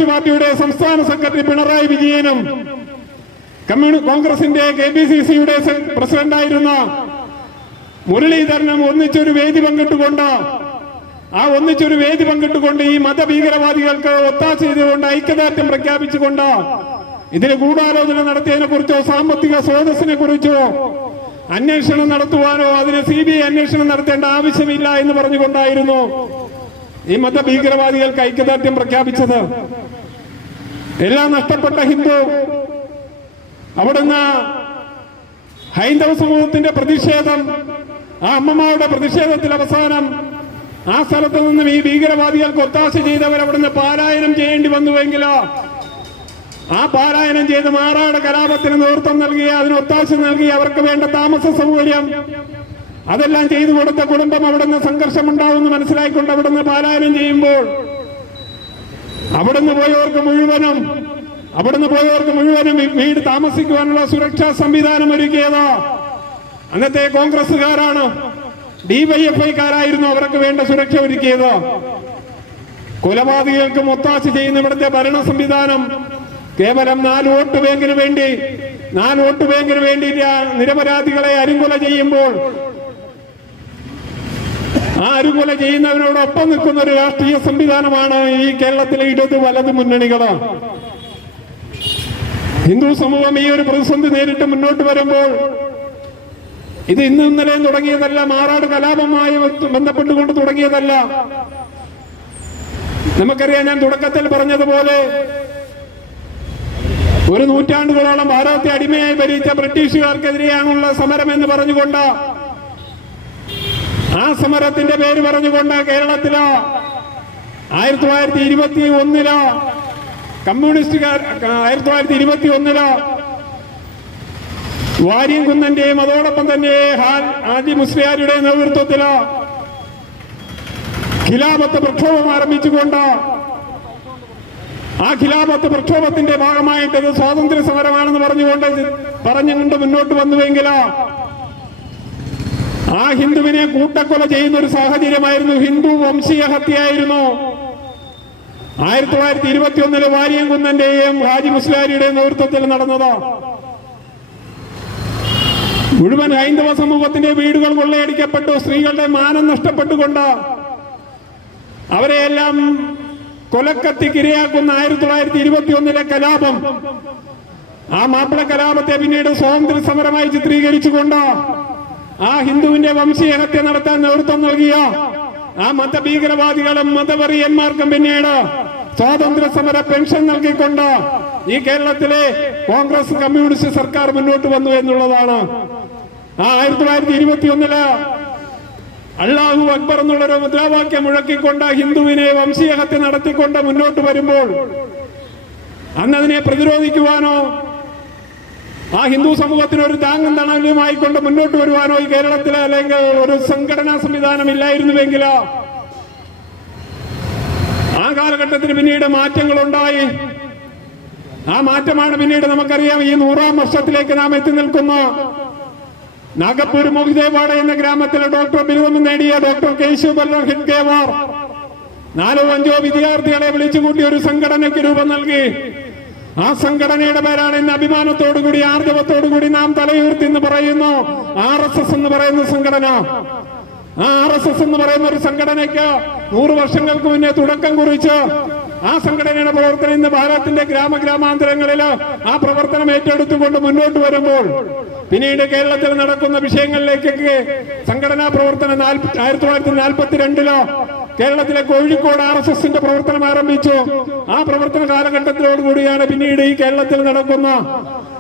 പാർട്ടിയുടെ സംസ്ഥാന സെക്രട്ടറി പിണറായി വിജയനും കോൺഗ്രസിന്റെ KPCCയുടെ പ്രസിഡന്റായിരുന്ന മുരളീധരനും ഒന്നിച്ചൊരു വേദി പങ്കിട്ടുകൊണ്ട് ഈ മതഭീകരവാദികൾക്ക് ഒത്താശ ചെയ്തുകൊണ്ട് ഐക്യദാർഢ്യം പ്രഖ്യാപിച്ചുകൊണ്ട് ഇതിന് ഗൂഢാലോചന നടത്തിയതിനെ കുറിച്ചോ സാമ്പത്തിക സ്രോതസ്സിനെ കുറിച്ചോ അന്വേഷണം നടത്തുവാനോ അതിന് CBI അന്വേഷണം നടത്തേണ്ട ആവശ്യമില്ല എന്ന് പറഞ്ഞുകൊണ്ടായിരുന്നു ഈ മതഭീകരവാദികൾക്ക് ഐക്യദാർഢ്യം പ്രഖ്യാപിച്ചത്. എല്ലാം നഷ്ടപ്പെട്ട ഹിന്ദു അവിടുന്ന് ഹൈന്ദവ സമൂഹത്തിന്റെ പ്രതിഷേധം, ആ അമ്മമാരുടെ പ്രതിഷേധത്തിൽ അവസാനം ആ സ്ഥലത്ത് നിന്നും ഈ ഭീകരവാദികൾക്ക് ഒത്താശ ചെയ്തവർ അവിടുന്ന് പാലായനം ചെയ്യേണ്ടി വന്നുവെങ്കിലോ ആ പാലായനം ചെയ്ത് മാറാട് കലാപത്തിന് നേതൃത്വം നൽകി അതിന് ഒത്താശ നൽകി അവർക്ക് വേണ്ട താമസ സൗകര്യം അതെല്ലാം ചെയ്തു കൊടുത്ത കുടുംബം അവിടുന്ന് സംഘർഷമുണ്ടാവുമെന്ന് മനസ്സിലാക്കിക്കൊണ്ട് അവിടുന്ന് പാലായനം ചെയ്യുമ്പോൾ അവിടുന്ന് പോയവർക്ക് മുഴുവനും വീട് താമസിക്കുവാനുള്ള സുരക്ഷാ സംവിധാനം ഒരുക്കിയത് അന്നത്തെ കോൺഗ്രസുകാരാണ്. DYFIക്കാരായിരുന്നു അവർക്ക് വേണ്ട സുരക്ഷ ഒരുക്കിയത്. കൊലപാതകങ്ങൾക്ക് ഒത്താശ ചെയ്യുന്ന ഇവിടുത്തെ ഭരണ സംവിധാനം കേവലം 4 വോട്ട് ബാങ്കിന് വേണ്ടി നിരപരാധികളെ അരുങ്കൊല ചെയ്യുമ്പോൾ ആ അരുങ്കൊല ചെയ്യുന്നവരോടൊപ്പം നിൽക്കുന്ന ഒരു രാഷ്ട്രീയ സംവിധാനമാണ് ഈ കേരളത്തിലെ ഇടത് വലത് മുന്നണികൾ. ഹിന്ദു സമൂഹം ഈ ഒരു പ്രതിസന്ധി നേരിട്ട് മുന്നോട്ട് വരുമ്പോൾ ഇത് ഇന്നും ഇന്നലെയും തുടങ്ങിയതല്ല, മാറാട് കലാപവുമായി ബന്ധപ്പെട്ടുകൊണ്ട് തുടങ്ങിയതല്ല. നമുക്കറിയാം, ഞാൻ തുടക്കത്തിൽ പറഞ്ഞതുപോലെ ഒരു നൂറ്റാണ്ടുകളോളം ഭാരതത്തെ അടിമയായി ഭരിച്ച ബ്രിട്ടീഷുകാർക്കെതിരെയാണുള്ള സമരം എന്ന് പറഞ്ഞുകൊണ്ട് ആ സമരത്തിന്റെ പേര് പറഞ്ഞുകൊണ്ട് കേരളത്തില് 1921 കമ്മ്യൂണിസ്റ്റുകാർ 1921 വാര്യംകുന്നന്റെയും അതോടൊപ്പം തന്നെ ഹാജി മുസ്ലിയാരുടെ നേതൃത്വത്തില് ഖിലാഫത്ത് പ്രക്ഷോഭം ആരംഭിച്ചുകൊണ്ട് ആ ഖിലാഫത്ത് പ്രക്ഷോഭത്തിന്റെ ഭാഗമായിട്ട് ഇത് സ്വാതന്ത്ര്യ സമരമാണെന്ന് പറഞ്ഞുകൊണ്ട് മുന്നോട്ട് വന്നുവെങ്കിൽ ആ ഹിന്ദുവിനെ കൂട്ടക്കൊല ചെയ്യുന്ന ഒരു സാഹചര്യമായിരുന്നു. ഹിന്ദു വംശീയ ഹത്യയായിരുന്നു 1921 വാര്യംകുന്നന്റെയും ഹാജി മുസ്ലിയാരുടെയും നേതൃത്വത്തിൽ നടന്നത്. മുഴുവൻ ഹൈന്ദവ സമൂഹത്തിന്റെ വീടുകൾ കൊള്ളയടിക്കപ്പെട്ടു. സ്ത്രീകളുടെ മാനം നഷ്ടപ്പെട്ടുകൊണ്ട് അവരെയെല്ലാം കൊലക്കത്തിക്കിരയാക്കുന്ന 1921 കലാപം, ആ മാപ്പിള കലാപത്തെ പിന്നീട് സ്വാതന്ത്ര്യ സമരമായി ചിത്രീകരിച്ചുകൊണ്ട് ആ ഹിന്ദുവിന്റെ വംശീയ ഹത്യ നടത്താൻ നേതൃത്വം നൽകിയ ആ മതഭീകരവാദികളും മതവെറിയന്മാർക്കും പിന്നീട് സ്വാതന്ത്ര്യ സമര പെൻഷൻ നൽകിക്കൊണ്ട് ഈ കേരളത്തിലെ കോൺഗ്രസ് കമ്മ്യൂണിസ്റ്റ് സർക്കാർ മുന്നോട്ട് വന്നു എന്നുള്ളതാണ്. ആ 1921 അല്ലാഹു അക്ബർ എന്നുള്ളൊരു മുദ്രാവാക്യം മുഴക്കിക്കൊണ്ട് ഹിന്ദുവിനെ വംശീയ ഹത്യ നടത്തിക്കൊണ്ട് മുന്നോട്ട് വരുമ്പോൾ അന്നതിനെ പ്രതിരോധിക്കുവാനോ ആ ഹിന്ദു സമൂഹത്തിന് ഒരു താങ്ങും തണലുമായിക്കൊണ്ട് മുന്നോട്ട് വരുവാനോ ഈ കേരളത്തിലെ അല്ലെങ്കിൽ ഒരു സംഘടനാ സംവിധാനം ഇല്ലായിരുന്നുവെങ്കിൽ ആ കാലഘട്ടത്തിന് പിന്നീട് മാറ്റങ്ങളുണ്ടായി. ആ മാറ്റമാണ് പിന്നീട് നമുക്കറിയാം ഈ 100ാം വർഷത്തിലേക്ക് നാം എത്തി നിൽക്കുന്ന നാഗപ്പൂർ മോഹിദേവാഡ എന്ന ഗ്രാമത്തിലെ ഡോക്ടർ ബിരുദം നേടിയ ഡോക്ടർ കേശവ ഹിഡ്ഗേവാർ 4 or 5 വിദ്യാർത്ഥികളെ വിളിച്ചുകൂട്ടി ഒരു സംഘടനയ്ക്ക് രൂപം നൽകി. ആ സംഘടനയുടെ പേരാണ് ഇന്ന് അഭിമാനത്തോടുകൂടി ആർജവത്തോടുകൂടി നാം തലയുയർത്തി എന്ന് പറയുന്നു RSS എന്ന് പറയുന്ന സംഘടന. ആ RSS എന്ന് പറയുന്ന ഒരു സംഘടനയ്ക്ക് 100 വർഷങ്ങൾക്ക് മുന്നേ തുടക്കം കുറിച്ച് ആ സംഘടനയുടെ പ്രവർത്തനം ഇന്ന് ഭാരതത്തിന്റെ ഗ്രാമാന്തരങ്ങളിൽ ആ പ്രവർത്തനം ഏറ്റെടുത്തുകൊണ്ട് മുന്നോട്ട് വരുമ്പോൾ പിന്നീട് കേരളത്തിൽ നടക്കുന്ന വിഷയങ്ങളിലേക്കൊക്കെ സംഘടനാ പ്രവർത്തനം 1942 കേരളത്തിലെ കോഴിക്കോട് RSSന്റെ പ്രവർത്തനം ആരംഭിച്ചു. ആ പ്രവർത്തന കാലഘട്ടത്തിലോടുകൂടിയാണ് പിന്നീട് ഈ കേരളത്തിൽ നടക്കുന്ന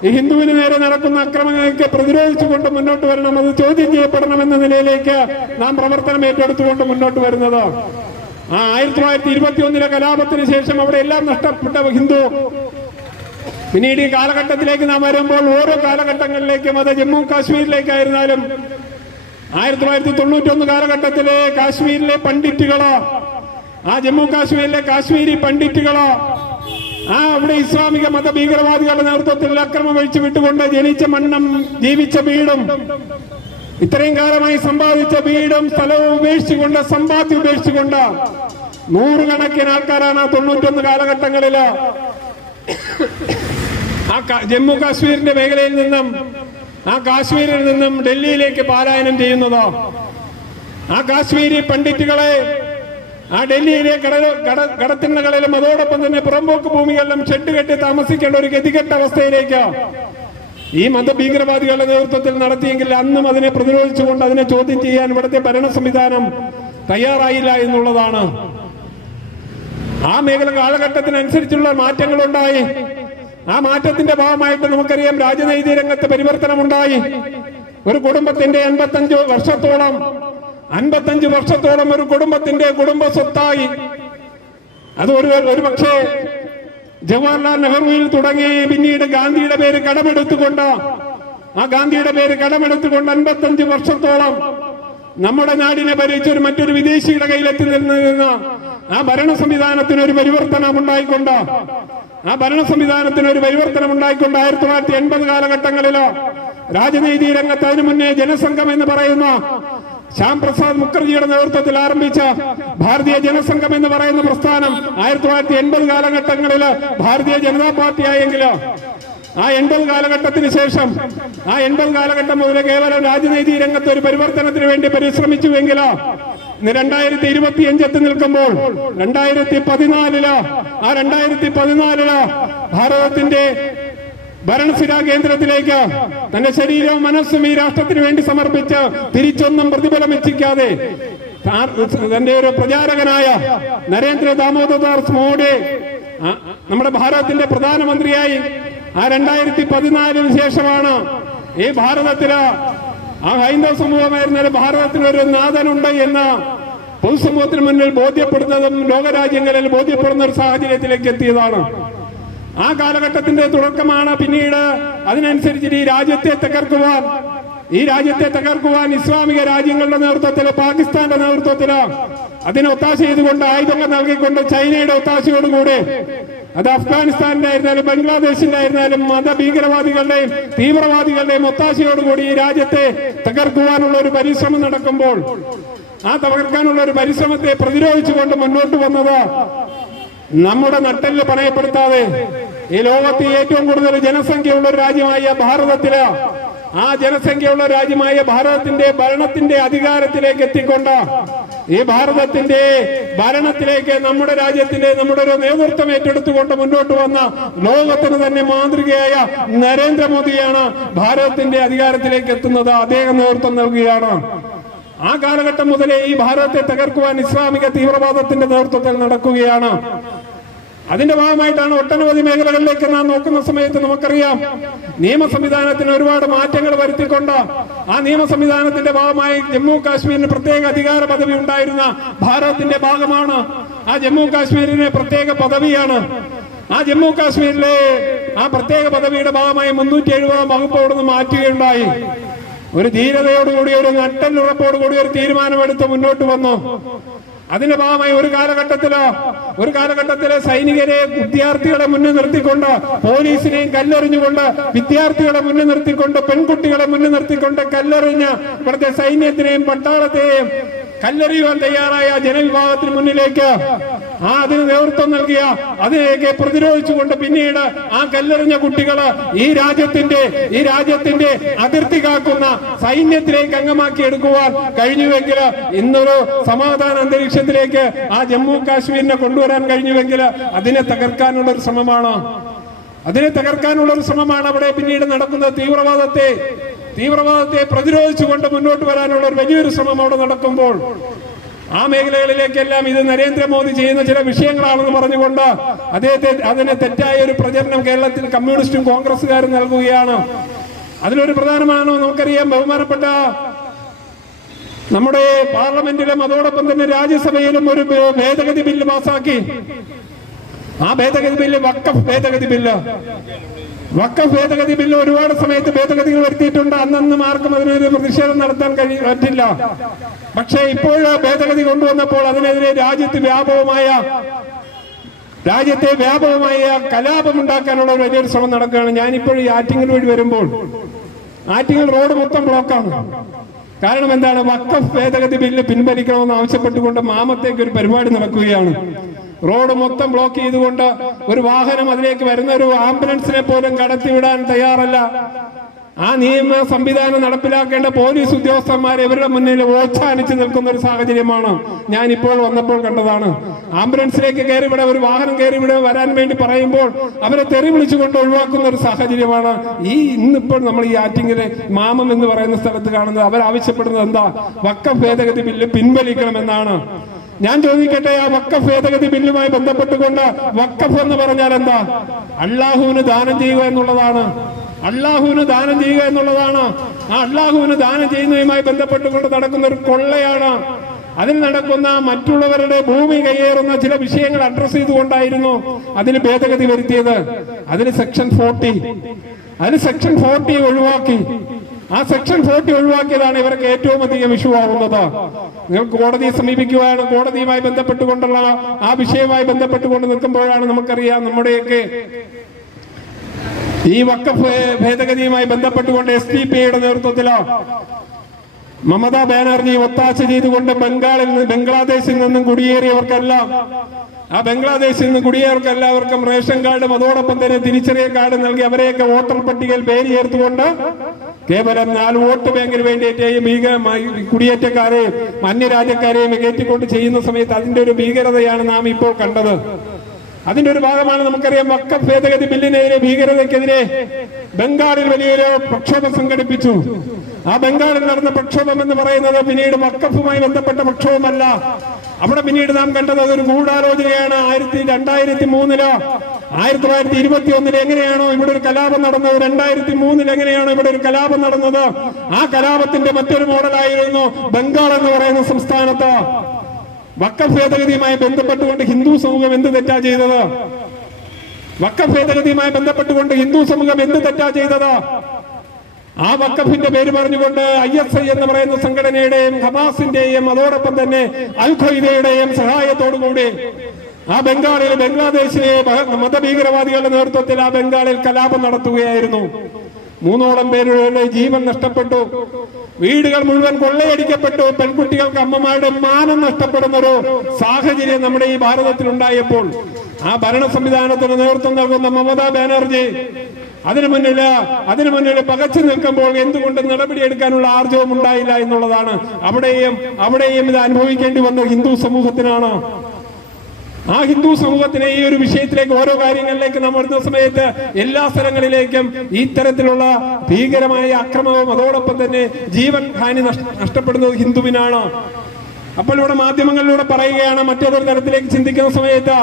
ഈ ഹിന്ദുവിന് നേരെ നടക്കുന്ന അക്രമങ്ങളെ പ്രതിരോധിച്ചുകൊണ്ട് മുന്നോട്ട് വരണം, അത് ചോദ്യം ചെയ്യപ്പെടണം എന്ന നിലയിലേക്ക് നാം പ്രവർത്തനം ഏറ്റെടുത്തുകൊണ്ട് മുന്നോട്ട് വരുന്നത്. ആ 1921 കലാപത്തിന് ശേഷം അവിടെ എല്ലാം നഷ്ടപ്പെട്ട ഹിന്ദു പിന്നീട് ഈ കാലഘട്ടത്തിലേക്ക് നാം വരുമ്പോൾ ഓരോ കാലഘട്ടങ്ങളിലേക്കും അത് ജമ്മു കാശ്മീരിലേക്കായിരുന്നാലും 1991 കാലഘട്ടത്തിലെ കാശ്മീരിലെ പണ്ഡിറ്റുകള്, ആ ജമ്മു കാശ്മീരിലെ കാശ്മീരി പണ്ഡിറ്റുകള് അവിടെ ഇസ്ലാമിക മത ഭീകരവാദികളുടെ നേതൃത്വത്തിൽ അക്രമം ഒഴിച്ചു വിട്ടുകൊണ്ട് ജനിച്ച മണ്ണും ജീവിച്ച വീടും ഇത്രയും കാലമായി സമ്പാദിച്ച വീടും സ്ഥലവും ഉപേക്ഷിച്ചുകൊണ്ട്, സമ്പാദ്യം ഉപേക്ഷിച്ചുകൊണ്ട് നൂറുകണക്കിന് ആൾക്കാരാണ് 91 കാലഘട്ടങ്ങളില് ആ ജമ്മു കാശ്മീരിന്റെ മേഖലയിൽ നിന്നും, ആ കാശ്മീരിൽ നിന്നും ഡൽഹിയിലേക്ക് പലായനം ചെയ്യുന്നത്. ആ കാശ്മീരി പണ്ഡിറ്റുകളെ ആ ഡൽഹിയിലെ കടത്തിണ്ണകളിലും അതോടൊപ്പം തന്നെ പുറമ്പോക്ക് ഭൂമികളിലും ഷെഡ് കെട്ടി താമസിക്കേണ്ട ഒരു ഗതികെട്ട അവസ്ഥയിലേക്ക് ഈ മതഭീകരവാദികളുടെ നേതൃത്വത്തിൽ നടത്തിയെങ്കിൽ അന്നും അതിനെ പ്രതിരോധിച്ചുകൊണ്ട് അതിനെ ചോദ്യം ചെയ്യാൻ ഇവിടുത്തെ ഭരണ സംവിധാനം തയ്യാറായില്ല എന്നുള്ളതാണ്. ആ മേഖല കാലഘട്ടത്തിനനുസരിച്ചുള്ള മാറ്റങ്ങളുണ്ടായി. ആ മാറ്റത്തിന്റെ ഭാഗമായിട്ട് നമുക്കറിയാം രാജനൈതിക രംഗത്ത് പരിവർത്തനമുണ്ടായി. ഒരു കുടുംബത്തിന്റെ 55 വർഷത്തോളം ഒരു കുടുംബത്തിന്റെ കുടുംബ സ്വത്തായി. അത് ഒരു പക്ഷേ ജവഹർലാൽ നെഹ്റുവിൽ തുടങ്ങി പിന്നീട് ഗാന്ധിയുടെ പേര് കടമെടുത്തുകൊണ്ട്, ആ ഗാന്ധിയുടെ പേര് കടമെടുത്തുകൊണ്ട് 55 വർഷത്തോളം നമ്മുടെ നാടിനെ ഭരിച്ചൊരു മറ്റൊരു വിദേശിയുടെ കയ്യിലെത്തി നിന്ന ആ ഭരണ സംവിധാനത്തിന് ഒരു പരിവർത്തനം ഉണ്ടായിക്കൊണ്ട് 1980 കാലഘട്ടങ്ങളിലോ രാജനീതി രംഗത്ത് അതിനു മുന്നേ ജനസംഘം എന്ന് പറയുന്ന ശ്യാം പ്രസാദ് മുഖർജിയുടെ നേതൃത്വത്തിൽ ആരംഭിച്ച ഭാരതീയ ജനസംഘം എന്ന് പറയുന്ന പ്രസ്ഥാനം 1980 കാലഘട്ടങ്ങളില് ഭാരതീയ ജനതാ പാർട്ടി ആയെങ്കിലോ ആ 80 കാലഘട്ടത്തിന് ശേഷം, ആ 80 കാലഘട്ടം മുതൽ കേവലം രാജനീതി രംഗത്ത് ഒരു പരിവർത്തനത്തിന് വേണ്ടി പരിശ്രമിച്ചുവെങ്കിലോ ഇന്ന് 2025 എത്തി നിൽക്കുമ്പോൾ 2014 ഭാരതത്തിന്റെ ഭരണസിരാ കേന്ദ്രത്തിലേക്ക് തന്റെ ശരീരവും മനസ്സും ഈ രാഷ്ട്രത്തിന് വേണ്ടി സമർപ്പിച്ച് തിരിച്ചൊന്നും പ്രതിഫലം വെച്ചിക്കാതെ തന്റെ ഒരു പ്രചാരകനായ നരേന്ദ്ര ദാമോദർദാസ് മോഡി നമ്മുടെ ഭാരതത്തിന്റെ പ്രധാനമന്ത്രിയായി ആ 2014 ശേഷമാണ് ഈ ഭാരതത്തില് ആ ഹൈന്ദവ സമൂഹമായിരുന്നാലും ഭാരതത്തിനൊരു നാഥനുണ്ട് എന്ന് പൊതുസമൂഹത്തിന് മുന്നിൽ ബോധ്യപ്പെടുന്നതും ലോകരാജ്യങ്ങളിൽ ബോധ്യപ്പെടുന്ന ഒരു സാഹചര്യത്തിലേക്ക് എത്തിയതാണ്. ആ കാലഘട്ടത്തിന്റെ തുടക്കമാണ്. പിന്നീട് അതിനനുസരിച്ച് ഈ രാജ്യത്തെ തകർക്കുവാൻ ഇസ്ലാമിക രാജ്യങ്ങളുടെ നേതൃത്വത്തില്, പാകിസ്ഥാന്റെ നേതൃത്വത്തില് അതിന് ഒത്താശ ചെയ്തുകൊണ്ട്, ആയുധങ്ങൾ നൽകിക്കൊണ്ട് ചൈനയുടെ ഒത്താശയോടുകൂടി, അത് അഫ്ഗാനിസ്ഥാനിന്റെ ആയിരുന്നാലും ബംഗ്ലാദേശിന്റെ ആയിരുന്നാലും മതഭീകരവാദികളുടെയും തീവ്രവാദികളുടെയും ഒത്താശയോടുകൂടി ഈ രാജ്യത്തെ തകർക്കുവാനുള്ള ഒരു പരിശ്രമം നടക്കുമ്പോൾ, ആ തകർക്കാനുള്ള ഒരു പരിശ്രമത്തെ പ്രതിരോധിച്ചുകൊണ്ട് മുന്നോട്ട് വന്നത് നമ്മുടെ നട്ടെല്ല് പണയപ്പെടുത്താതെ ഈ ലോകത്ത് ഏറ്റവും കൂടുതൽ ജനസംഖ്യയുള്ള ഒരു രാജ്യമായ ഭാരതത്തില്, ആ ജനസംഖ്യയുള്ള രാജ്യമായ ഭാരതത്തിന്റെ ഭരണത്തിന്റെ അധികാരത്തിലേക്ക് എത്തിക്കൊണ്ട് ഈ ഭാരതത്തിന്റെ ഭരണത്തിലേക്ക് നമ്മുടെ രാജ്യത്തിന്റെ നമ്മുടെ ഒരു നേതൃത്വം ഏറ്റെടുത്തുകൊണ്ട് മുന്നോട്ട് വന്ന ലോകത്തിന് തന്നെ മാതൃകയായ നരേന്ദ്രമോദിയാണ് ഭാരതത്തിന്റെ അധികാരത്തിലേക്ക് എത്തുന്നത്. അദ്ദേഹം നേതൃത്വം നൽകുകയാണ്. ആ കാലഘട്ടം മുതലേ ഈ ഭാരതത്തെ തകർക്കുവാൻ ഇസ്ലാമിക തീവ്രവാദത്തിന്റെ നേതൃത്വത്തിൽ നടക്കുകയാണ്. അതിന്റെ ഭാഗമായിട്ടാണ് ഒട്ടനവധി മേഖലകളിലേക്ക് നാം നോക്കുന്ന സമയത്ത് നമുക്കറിയാം നിയമ സംവിധാനത്തിന് ഒരുപാട് മാറ്റങ്ങൾ വരുത്തിക്കൊണ്ട് ആ നിയമ സംവിധാനത്തിന്റെ ഭാഗമായി ജമ്മു കാശ്മീരിന് പ്രത്യേക അധികാര പദവി ഉണ്ടായിരുന്ന ഭാരതത്തിന്റെ ഭാഗമാണ്. ആ ജമ്മു കാശ്മീരിന് പ്രത്യേക പദവിയാണ്. ആ ജമ്മു കാശ്മീരിലെ ആ പ്രത്യേക പദവിയുടെ ഭാഗമായി 370 വകുപ്പ് അവിടുന്ന് മാറ്റുകയുണ്ടായി. ഒരു ധീരതയോടുകൂടി, ഒരു നട്ടലുറപ്പോടുകൂടി ഒരു തീരുമാനമെടുത്ത് മുന്നോട്ട് വന്നു. അതിന്റെ ഭാഗമായി ഒരു കാലഘട്ടത്തില് സൈനികരെ വിദ്യാർത്ഥികളെ മുന്നിൽ നിർത്തിക്കൊണ്ട്, പോലീസിനെയും കല്ലെറിഞ്ഞുകൊണ്ട്, വിദ്യാർത്ഥികളെ മുന്നിൽ നിർത്തിക്കൊണ്ട്, പെൺകുട്ടികളെ മുന്നിൽ നിർത്തിക്കൊണ്ട് കല്ലെറിഞ്ഞ് ഇവിടുത്തെ സൈന്യത്തിനെയും പട്ടാളത്തെയും കല്ലെറിയുവാൻ തയ്യാറായ ജനവിഭാഗത്തിന് മുന്നിലേക്ക് അതിന് നേതൃത്വം നൽകിയ, അതിലേക്ക് പ്രതിരോധിച്ചുകൊണ്ട് പിന്നീട് ആ കല്ലെറിഞ്ഞ കുട്ടികള് ഈ രാജ്യത്തിന്റെ അതിർത്തി കാക്കുന്ന സൈന്യത്തിലേക്ക് അംഗമാക്കി എടുക്കുവാൻ കഴിഞ്ഞുവെങ്കിൽ, ഇന്നൊരു സമാധാന അന്തരീക്ഷത്തിലേക്ക് ആ ജമ്മു കാശ്മീരിനെ കൊണ്ടുവരാൻ കഴിഞ്ഞുവെങ്കിൽ അതിനെ തകർക്കാനുള്ള ഒരു ശ്രമമാണ് അവിടെ പിന്നീട് നടക്കുന്ന തീവ്രവാദത്തെ പ്രതിരോധിച്ചുകൊണ്ട് മുന്നോട്ട് വരാനുള്ള ഒരു വലിയൊരു ശ്രമം അവിടെ നടക്കുമ്പോൾ, ആ മേഖലകളിലേക്കെല്ലാം ഇത് നരേന്ദ്രമോദി ചെയ്യുന്ന ചില വിഷയങ്ങളാണെന്ന് പറഞ്ഞുകൊണ്ട് അതിന് തെറ്റായ ഒരു പ്രചരണം കേരളത്തിൽ കമ്മ്യൂണിസ്റ്റും കോൺഗ്രസുകാരും നൽകുകയാണ്. അതിലൊരു പ്രധാനമാണ്, നമുക്കറിയാം, ബഹുമാനപ്പെട്ട നമ്മുടെ പാർലമെന്റിലും അതോടൊപ്പം തന്നെ രാജ്യസഭയിലും ഒരു ഭേദഗതി ബില്ല് പാസാക്കി. ആ ഭേദഗതി ബില്ല് വഖഫ് ഭേദഗതി ബില്ല്, വഖഫ് ഭേദഗതി ബില്ല് ഒരുപാട് സമയത്ത് ഭേദഗതികൾ വരുത്തിയിട്ടുണ്ട്. അന്നൊന്നും ആർക്കും അതിനെതിരെ പ്രതിഷേധം നടത്താൻ പറ്റില്ല. പക്ഷേ ഇപ്പോൾ ഭേദഗതി കൊണ്ടുവന്നപ്പോൾ അതിനെതിരെ രാജ്യത്തെ വ്യാപകമായ കലാപമുണ്ടാക്കാനുള്ള ഒരു വലിയൊരു ശ്രമം നടക്കുകയാണ്. ഞാനിപ്പോൾ ഈ ആറ്റിങ്ങൽ വഴി വരുമ്പോൾ ആറ്റിങ്ങൽ റോഡ് മൊത്തം ബ്ലോക്കാണ്. കാരണം എന്താണ്? വഖഫ് ഭേദഗതി ബില്ല് പിൻവലിക്കണമെന്ന് ആവശ്യപ്പെട്ടുകൊണ്ട് മാമത്തേക്ക് ഒരു പരിപാടി നടക്കുകയാണ്. റോഡ് മൊത്തം ബ്ലോക്ക് ചെയ്തുകൊണ്ട് ഒരു വാഹനം അതിലേക്ക് വരുന്ന ഒരു ആംബുലൻസിനെ പോലും കടത്തിവിടാൻ തയ്യാറല്ല. ആ നിയമ സംവിധാനം നടപ്പിലാക്കേണ്ട പോലീസ് ഉദ്യോഗസ്ഥന്മാരെ ഇവരുടെ മുന്നിൽ ഓച്ചാനിച്ച് നിൽക്കുന്ന ഒരു സാഹചര്യമാണ് ഞാൻ ഇപ്പോൾ വന്നപ്പോൾ കണ്ടതാണ്. ആംബുലൻസിലേക്ക് കയറി ഇവിടെ ഒരു വാഹനം കയറി ഇവിടെ വരാൻ വേണ്ടി പറയുമ്പോൾ അവരെ തെറി വിളിച്ചുകൊണ്ട് ഒഴിവാക്കുന്ന ഒരു സാഹചര്യമാണ് ഇന്നിപ്പോൾ നമ്മൾ ഈ ആറ്റിങ്ങിലെ മാമം എന്ന് പറയുന്ന സ്ഥലത്ത് കാണുന്നത്. അവരാവശ്യപ്പെടുന്നത് എന്താ? വഖഫ് ഭേദഗതി ബില്ല് പിൻവലിക്കണമെന്നാണ്. ഞാൻ ചോദിക്കട്ടെ, ആ വഖഫ് ഭേദഗതി ബില്ലുമായി ബന്ധപ്പെട്ടുകൊണ്ട് വഖഫ് എന്ന് പറഞ്ഞാൽ എന്താ? അള്ളാഹുവിന് ദാനം ചെയ്യുക എന്നുള്ളതാണ്. അള്ളാഹുവിന് ദാനം ചെയ്യുക എന്നുള്ളതാണ്. ആ അള്ളാഹുവിന് ദാനം ചെയ്യുന്നതുമായി ബന്ധപ്പെട്ടുകൊണ്ട് നടക്കുന്ന ഒരു കൊള്ളയാണ്. അതിൽ നടക്കുന്ന മറ്റുള്ളവരുടെ ഭൂമി കയ്യേറുന്ന ചില വിഷയങ്ങൾ അഡ്രസ് ചെയ്തുകൊണ്ടായിരുന്നു അതിന് ഭേദഗതി വരുത്തിയത്. അതിന് സെക്ഷൻ 40 ഒഴിവാക്കി. ആ സെക്ഷൻ 40 ഒഴിവാക്കിയതാണ് ഇവർക്ക് ഏറ്റവും അധികം ഇഷ്യൂ ആവുന്നത്. നിങ്ങൾ കോടതിയെ സമീപിക്കുകയാണ്. കോടതിയുമായി ബന്ധപ്പെട്ടുകൊണ്ടുള്ള ആ വിഷയവുമായി ബന്ധപ്പെട്ടുകൊണ്ട് നിൽക്കുമ്പോഴാണ് നമുക്കറിയാം നമ്മുടെയൊക്കെ ഈ വഖഫ് ഭേദഗതിയുമായി ബന്ധപ്പെട്ടുകൊണ്ട് SDPIയുടെ നേതൃത്വത്തിലോ മമതാ ബാനർജി ഒത്താശ ചെയ്തുകൊണ്ട് ബംഗ്ലാദേശിൽ നിന്നും കുടിയേറിയവർക്കെല്ലാം എല്ലാവർക്കും റേഷൻ കാർഡും അതോടൊപ്പം തന്നെ തിരിച്ചറിയൽ കാർഡ് നൽകി അവരെയൊക്കെ വോട്ടർ പട്ടികയിൽ പേര് ചേർത്തുകൊണ്ട് കേവലം 4 വോട്ട് ബാങ്കിന് വേണ്ടിയിട്ട് കുടിയേറ്റക്കാരെയും അന്യരാജ്യക്കാരെയും കയറ്റിക്കൊണ്ട് ചെയ്യുന്ന സമയത്ത് അതിന്റെ ഒരു ഭീകരതയാണ് നാം ഇപ്പോൾ കണ്ടത്. അതിന്റെ ഒരു ഭാഗമാണ് നമുക്കറിയാം വഖഫ് ഭേദഗതി ബില്ലിനെതിരെ ഭീകരതയ്ക്കെതിരെ ബംഗാളിൽ വലിയൊരു പ്രക്ഷോഭം സംഘടിപ്പിച്ചു. ആ ബംഗാളിൽ നടന്ന പ്രക്ഷോഭം എന്ന് പറയുന്നത് പിന്നീട് വഖഫുമായി ബന്ധപ്പെട്ട പ്രക്ഷോഭമല്ല. അവിടെ പിന്നീട് നാം കണ്ടത് അതൊരു ഗൂഢാലോചനയാണ്. 2003-ലോ 1921 എങ്ങനെയാണോ ഇവിടെ ഒരു കലാപം നടന്നത്, 2003 എങ്ങനെയാണോ ഇവിടെ ഒരു കലാപം നടന്നത്, ആ കലാപത്തിന്റെ മറ്റൊരു മോഡലായിരുന്നു ബംഗാൾ എന്ന് പറയുന്ന സംസ്ഥാനത്ത്. വഖഫ് ഭേദഗതിയുമായി ബന്ധപ്പെട്ടുകൊണ്ട് ഹിന്ദു സമൂഹം എന്ത് തെറ്റാ ചെയ്തത്? വഖഫ് ഭേദഗതിയുമായി ബന്ധപ്പെട്ടുകൊണ്ട് ഹിന്ദു സമൂഹം എന്ത് തെറ്റാ ചെയ്തത്? ആ വഖഫിന്റെ പേര് പറഞ്ഞുകൊണ്ട് ISI എന്ന് പറയുന്ന സംഘടനയുടെയും ഹമാസിന്റെയും അതോടൊപ്പം തന്നെ അൽ ഖ്വയ്ദയുടെയും സഹായത്തോടുകൂടി ആ ബംഗ്ലാദേശിലെ മതഭീകരവാദികളുടെ നേതൃത്വത്തിൽ ആ ബംഗാളിൽ കലാപം നടത്തുകയായിരുന്നു. 3ഓളം പേരുടെ ജീവൻ നഷ്ടപ്പെട്ടു. വീടുകൾ മുഴുവൻ കൊള്ളയടിക്കപ്പെട്ടു. പെൺകുട്ടികൾക്ക് അമ്മമാരുടെ മാനം നഷ്ടപ്പെടുന്ന ഒരു സാഹചര്യം നമ്മുടെ ഈ ഭാരതത്തിൽ ഉണ്ടായപ്പോൾ ആ ഭരണ സംവിധാനത്തിന് നേതൃത്വം നൽകുന്ന മമതാ ബാനർജി അതിനു മുന്നിൽ പകച്ചു നിൽക്കുമ്പോൾ എന്തുകൊണ്ട് നടപടിയെടുക്കാനുള്ള ആർജവം ഉണ്ടായില്ല എന്നുള്ളതാണ്. അവിടെയും ഇത് അനുഭവിക്കേണ്ടി വന്ന ഹിന്ദു സമൂഹത്തിനാണ്. ആ ഹിന്ദു സമൂഹത്തിനെ ഈ ഒരു വിഷയത്തിലേക്ക് ഓരോ കാര്യങ്ങളിലേക്ക് നാം വരുന്ന സമയത്ത് എല്ലാ സ്ഥലങ്ങളിലേക്കും ഇത്തരത്തിലുള്ള ഭീകരമായ അക്രമവും അതോടൊപ്പം തന്നെ ജീവൻ ഹാനി നഷ്ടപ്പെടുന്നത് ഹിന്ദുവിനാണ്. അപ്പോൾ ഇവിടെ മാധ്യമങ്ങളിലൂടെ പറയുകയാണ്, മറ്റൊരു തരത്തിലേക്ക് ചിന്തിക്കുന്ന സമയത്ത്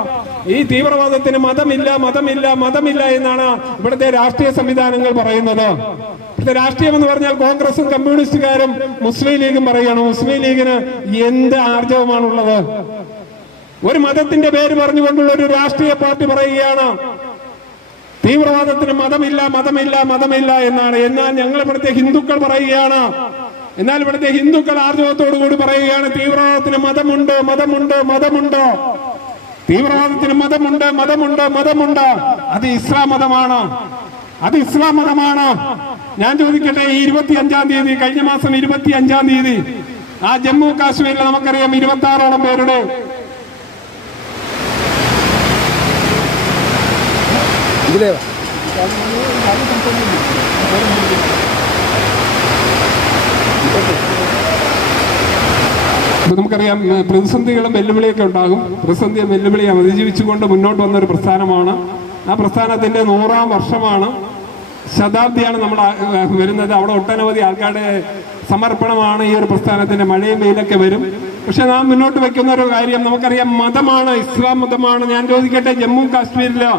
ഈ തീവ്രവാദത്തിന് മതമില്ല എന്നാണ് ഇവിടുത്തെ രാഷ്ട്രീയ സംവിധാനങ്ങൾ പറയുന്നത്. ഇവിടുത്തെ രാഷ്ട്രീയം എന്ന് പറഞ്ഞാൽ കോൺഗ്രസും കമ്മ്യൂണിസ്റ്റുകാരും മുസ്ലിം ലീഗും പറയുകയാണ്. മുസ്ലിം ലീഗിന് എന്ത് ആർജവമാണുള്ളത്? ഒരു മതത്തിന്റെ പേര് പറഞ്ഞുകൊണ്ടുള്ള ഒരു രാഷ്ട്രീയ പാർട്ടി പറയുകയാണ് തീവ്രവാദത്തിന് മതമില്ല എന്നാണ്. എന്നാൽ ഞങ്ങൾ ഇവിടുത്തെ ഹിന്ദുക്കൾ പറയുകയാണ്, ആർജവത്തോടു കൂടി പറയുകയാണ് തീവ്രവാദത്തിന് മതമുണ്ട്. തീവ്രവാദത്തിന് മതമുണ്ട്. അത് ഇസ്ലാം മതമാണ്. ഞാൻ ചോദിക്കട്ടെ, ഈ 25-ാം തീയതി, കഴിഞ്ഞ മാസം 25-ാം തീയതി ആ ജമ്മു കാശ്മീരിൽ നമുക്കറിയാം 26ഓളം പേരുടെ നമുക്കറിയാം പ്രതിസന്ധികളും വെല്ലുവിളിയൊക്കെ ഉണ്ടാകും. പ്രതിസന്ധിയും വെല്ലുവിളിയും അതിജീവിച്ചുകൊണ്ട് മുന്നോട്ട് വന്നൊരു പ്രസ്ഥാനമാണ്. ആ പ്രസ്ഥാനത്തിന്റെ 100ാം വർഷമാണ്, ശതാബ്ദിയാണ് നമ്മൾ വരുന്നത്. അവിടെ ഒട്ടനവധി ആൾക്കാരുടെ സമർപ്പണമാണ് ഈ ഒരു പ്രസ്ഥാനത്തിന്റെ. മഴയും വെയിലൊക്കെ വരും. പക്ഷെ നാം മുന്നോട്ട് വെക്കുന്ന ഒരു കാര്യം നമുക്കറിയാം, മതമാണ്, ഇസ്ലാം മതമാണ്. ഞാൻ ചോദിക്കട്ടെ, ജമ്മു കാശ്മീരില്